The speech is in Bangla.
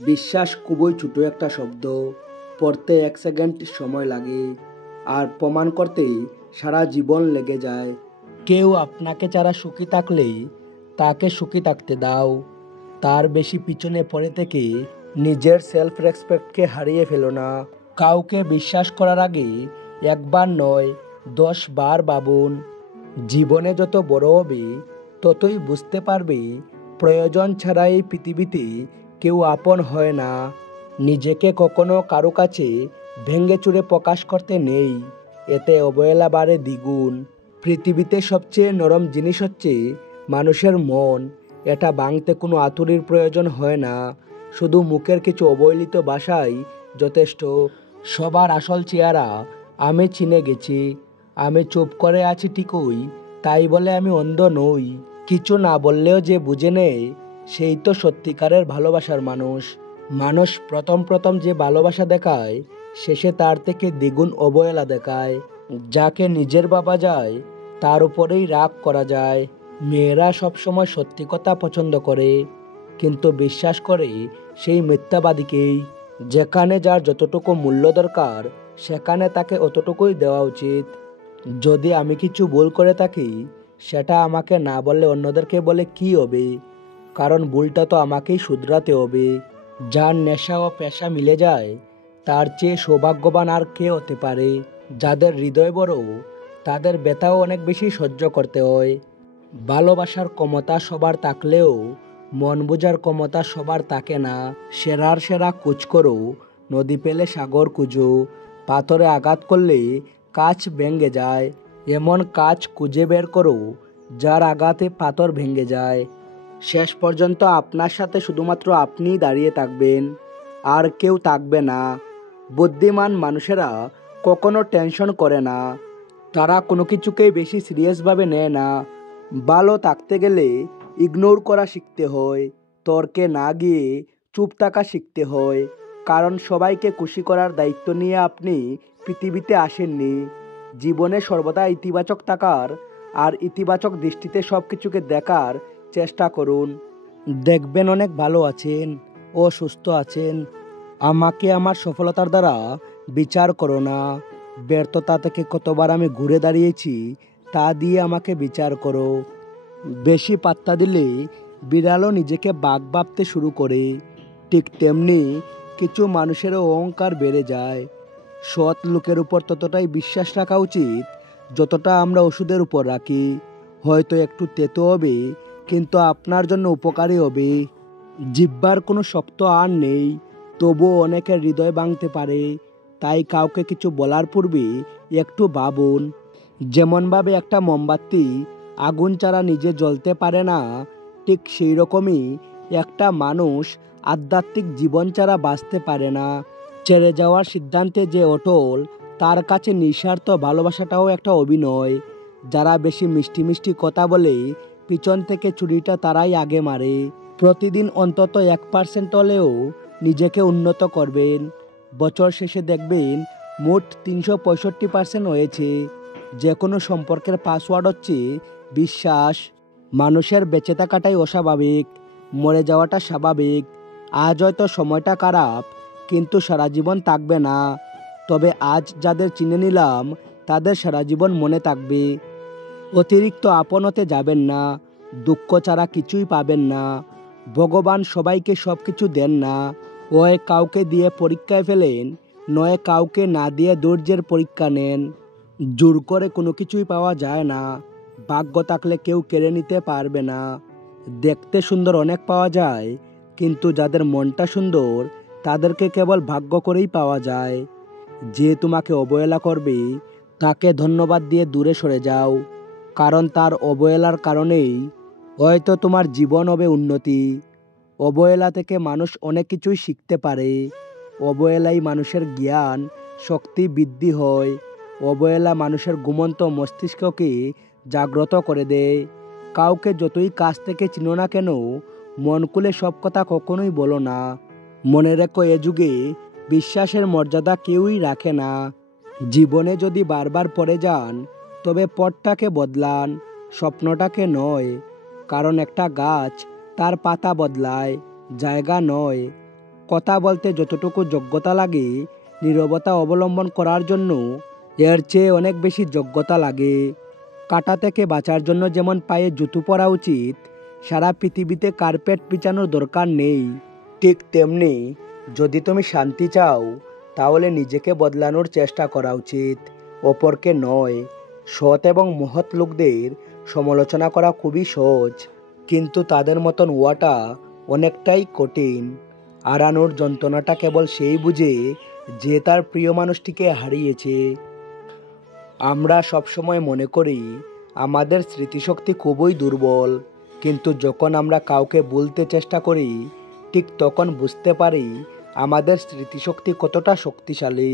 বিশ্বাস খুবই ছোট একটা শব্দ, পড়তে 1 সেকেন্ড সময় লাগে আর প্রমাণ করতে সারা জীবন লেগে যায়। কেউ আপনাকে ছাড়া সুখী থাকলেই তাকে সুখী থাকতে দাও। তার বেশি পিছনে পড়ে থেকে নিজের সেলফ রেসপেক্টকে হারিয়ে ফেলো না। কাউকে বিশ্বাস করার আগে একবার নয় 10 বার ভাবুন। জীবনে যত বড় হবে ততই বুঝতে পারবে প্রয়োজন ছাড়া এই পৃথিবীতে কেউ আপন হয় না। নিজেকে কখনো কারো কাছে ভেঙে চুরে প্রকাশ করতে নেই, এতে অবহেলা বাড়ে দ্বিগুণ। পৃথিবীতে সবচেয়ে নরম জিনিস হচ্ছে মানুষের মন। এটা ভাঙতে কোনো আতুরির প্রয়োজন হয় না, শুধু মুখের কিছু অবহেলিত ভাষাই যথেষ্ট। সবার আসল চেহারা আমি চিনে গেছি। আমি চুপ করে আছি ঠিকই, তাই বলে আমি অন্ধ নই। কিছু না বললেও যে বুঝে নেয়, সেই তো সত্যিকারের ভালোবাসার মানুষ। মানুষ প্রথম প্রথম যে ভালোবাসা দেখায়, শেষে তার থেকে দ্বিগুণ অবহেলা দেখায়। যাকে নিজের ভাবা যায় তার উপরেই রাগ করা যায়। মেয়েরা সবসময় সত্যি কথা পছন্দ করে, কিন্তু বিশ্বাস করে সেই মিথ্যাবাদীকেই। যেখানে যার যতটুকু মূল্য দরকার সেখানে তাকে অতটুকুই দেওয়া উচিত। যদি আমি কিছু ভুল করে থাকি, সেটা আমাকে না বললে অন্যদেরকে বলে কি হবে? কারণ ভুলটা তো আমাকেই শুধরাতে হবে। যার নেশা ও পেশা মিলে যায়, তার চেয়ে সৌভাগ্যবান আর কে হতে পারে? যাদের হৃদয় বড়, তাদের ব্যথাও অনেক বেশি সহ্য করতে হয়। ভালোবাসার ক্ষমতা সবার থাকলেও মন বোঝার ক্ষমতা সবার থাকে না। সেরার সেরা খোঁজ করো, নদী পেলে সাগর খুঁজো। পাথরে আঘাত করলে কাঁচ ভেঙে যায়, এমন কাজ খুঁজে বের করো যার আঘাতে পাথর ভেঙে যায়। শেষ পর্যন্ত আপনার সাথে শুধুমাত্র আপনিই দাঁড়িয়ে থাকবেন, আর কেউ থাকবে না। বুদ্ধিমান মানুষেরা কখনো টেনশন করে না, তারা কোনো কিছুকেই বেশি সিরিয়াসভাবে নেয় না। ভালো থাকতে গেলে ইগনোর করা শিখতে হয়, তর্কে না গিয়ে চুপ থাকা শিখতে হয়। কারণ সবাইকে খুশি করার দায়িত্ব নিয়ে আপনি পৃথিবীতে আসেননি। জীবনে সর্বদা ইতিবাচক থাকার আর ইতিবাচক দৃষ্টিতে সব কিছুকে দেখার চেষ্টা করুন। দেখবেন অনেক ভালো আছেন ও সুস্থ আছেন। আমাকে আমার সফলতার দ্বারা বিচার করো না। ব্যর্থতা থেকে কতবার আমি ঘুরে দাঁড়িয়েছি তা দিয়ে আমাকে বিচার করো। বেশি পাত্তা দিলে বিড়ালও নিজেকে বাঘ ভাবতে শুরু করে, ঠিক তেমনি কিছু মানুষের অহংকার বেড়ে যায়। সৎ লোকের উপর ততটাই বিশ্বাস রাখা উচিত যতটা আমরা ওষুধের উপর রাখি। হয়তো একটু তেতো হবে, কিন্তু আপনার জন্য উপকারী হবে। জিহ্বার কোনো শক্ত আর নেই, তবুও অনেকের হৃদয় ভাঙতে পারে। তাই কাউকে কিছু বলার পূর্বে একটু ভাবুন। যেমনভাবে একটা মোমবাতি আগুন ছাড়া নিজে জ্বলতে পারে না, ঠিক সেই রকমই একটা মানুষ আধ্যাত্মিক জীবন ছাড়া বাঁচতে পারে না। ছেড়ে যাওয়ার সিদ্ধান্তে যে অটল, তার কাছে নিঃস্বার্থ ভালোবাসাটাও একটা অভিনয়। যারা বেশি মিষ্টি মিষ্টি কথা বলে, পিছন থেকে ছুরিটা তারাই আগে মারে। প্রতিদিন অন্তত 1% হলেও নিজেকে উন্নত করবেন। বছর শেষে দেখবেন মোট 365% হয়েছে। যে কোনো সম্পর্কের পাসওয়ার্ড হচ্ছে বিশ্বাস। মানুষের বেঁচে থাকাটাই অস্বাভাবিক, মরে যাওয়াটা স্বাভাবিক। আজ হয়তো সময়টা খারাপ, কিন্তু সারা জীবন থাকবে না। তবে আজ যাদের চিনে নিলাম, তাদের সারা জীবন মনে থাকবে। অতিরিক্ত আপন হতে যাবেন না, দুঃখ ছাড়া কিছুই পাবেন না। ভগবান সবাইকে সব কিছু দেন না, হয় কাউকে দিয়ে পরীক্ষায় ফেলেন, নয় কাউকে না দিয়ে ধৈর্যের পরীক্ষা নেন। জোর করে কোনো কিছুই পাওয়া যায় না, ভাগ্য থাকলে কেউ কেড়ে নিতে পারবে না। দেখতে সুন্দর অনেক পাওয়া যায়, কিন্তু যাদের মনটা সুন্দর তাদেরকে কেবল ভাগ্য করেই পাওয়া যায়। যে তোমাকে অবহেলা করবে তাকে ধন্যবাদ দিয়ে দূরে সরে যাও, কারণ তার অবহেলার কারণেই হয়তো তোমার জীবন হবে উন্নতি। অবহেলা থেকে মানুষ অনেক কিছুই শিখতে পারে। অবহেলাই মানুষের জ্ঞান শক্তি বৃদ্ধি হয়। অবহেলা মানুষের ঘুমন্ত মস্তিষ্ককে জাগ্রত করে দেয়। কাউকে যতই কাছ থেকে চিনো না কেন, মন খুলে সব কথা কখনোই বলো না। মনে রেখো, এ যুগে বিশ্বাসের মর্যাদা কেউই রাখে না। জীবনে যদি বারবার পড়ে যান, তবে পথটাকে বদলান, স্বপ্নটাকে নয়। কারণ একটা গাছ তার পাতা বদলায়, জায়গা নয়। কথা বলতে যতটুকু যোগ্যতা লাগে, নীরবতা অবলম্বন করার জন্য এর চেয়ে অনেক বেশি যোগ্যতা লাগে। কাঁটা থেকে বাঁচার জন্য যেমন পায়ে জুতো পরা উচিত, সারা পৃথিবীতে কার্পেট বিছানোর দরকার নেই। ঠিক তেমনি যদি তুমি শান্তি চাও, তাহলে নিজেকে বদলানোর চেষ্টা করা উচিত, অপরকে নয়। সৎ এবং মহৎ লোকদের সমালোচনা করা খুবই সহজ, কিন্তু তাদের মতন হওয়াটা অনেকটাই কঠিন। হারানোর যন্ত্রণাটা কেবল সেই বুঝে যে তার প্রিয় মানুষটিকে হারিয়েছে। আমরা সবসময় মনে করি আমাদের স্মৃতিশক্তি খুবই দুর্বল, কিন্তু যখন আমরা কাউকে ভুলতে চেষ্টা করি, ঠিক তখন বুঝতে পারি আমাদের স্মৃতিশক্তি কতটা শক্তিশালী।